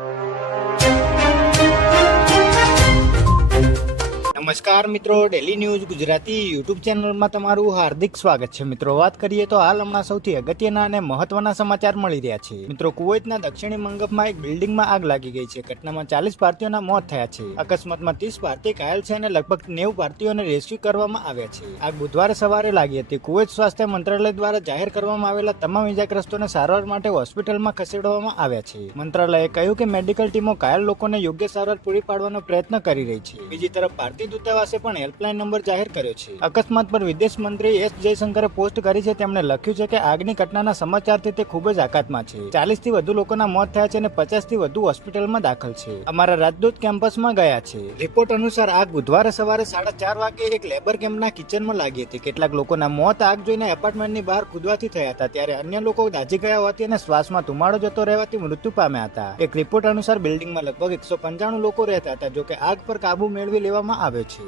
you. નમસ્કાર મિત્રો daily news Gujarati YouTube ચેનલમાં તમારું હાર્દિક સ્વાગત છે. મિત્રો, વાત કરીએ તો હાલ હમણાં સૌથી અગત્યના અને મહત્વના સમાચાર મળી રહ્યા છે. મિત્રો, કુવૈતના દક્ષિણી મંગપમાં એક બિલ્ડિંગમાં આગ લાગી ગઈ છે. ઘટનામાં ચાલીસ ભારતીયોના મોત થયા છે. અકસ્માતમાં ત્રીસ ભારતીય ઘાયલ છે અને લગભગ નેવું ભારતીયોને રેસ્ક્યુ કરવામાં આવ્યા છે. આગ બુધવારે સવારે લાગી હતી. કુવૈત સ્વાસ્થ્ય મંત્રાલય દ્વારા જાહેર કરવામાં આવેલા તમામ ઇજાગ્રસ્તોને સારવાર માટે હોસ્પિટલમાં ખસેડવામાં આવ્યા છે. મંત્રાલયે કહ્યું કે મેડિકલ ટીમો ઘાયલ લોકોને યોગ્ય સારવાર પૂરી પાડવાનો પ્રયત્ન કરી રહી છે. બીજી તરફ, ભારતીય દૂતાવાસે પણ હેલ્પલાઇન નંબર જાહેર કર્યો છે. અકસ્માત પર વિદેશ મંત્રી એસ જયશંકરે પોસ્ટ કરી છે. તેમણે લખ્યું છે કે આગની ઘટનાના સમાચારથી તે ખૂબ જ આઘાતમાં છે. ચાલીસથી વધુ લોકોના મોત થયા છે અને પચાસથી વધુ હોસ્પિટલમાં દાખલ છે. અમારા રાજદૂત કેમ્પસમાં ગયા છે. રિપોર્ટ અનુસાર આગ બુધવારે સવારે સાડા ચાર વાગે એક લેબર કેમ્પના કિચનમાં લાગી હતી. કેટલાક લોકોના મોત આગ જોઈને એપાર્ટમેન્ટની બહાર કૂદવાથી થયા હતા. ત્યારે અન્ય લોકો દાઝી ગયા હોવાથી અને શ્વાસમાં ધુમાડો જતો રહેવાથી મૃત્યુ પામ્યા હતા. એક રિપોર્ટ અનુસાર બિલ્ડિંગમાં લગભગ એકસો પંચાણું લોકો રહેતા હતા, જોકે આગ પર કાબુ મેળવી લેવામાં આવ્યો છે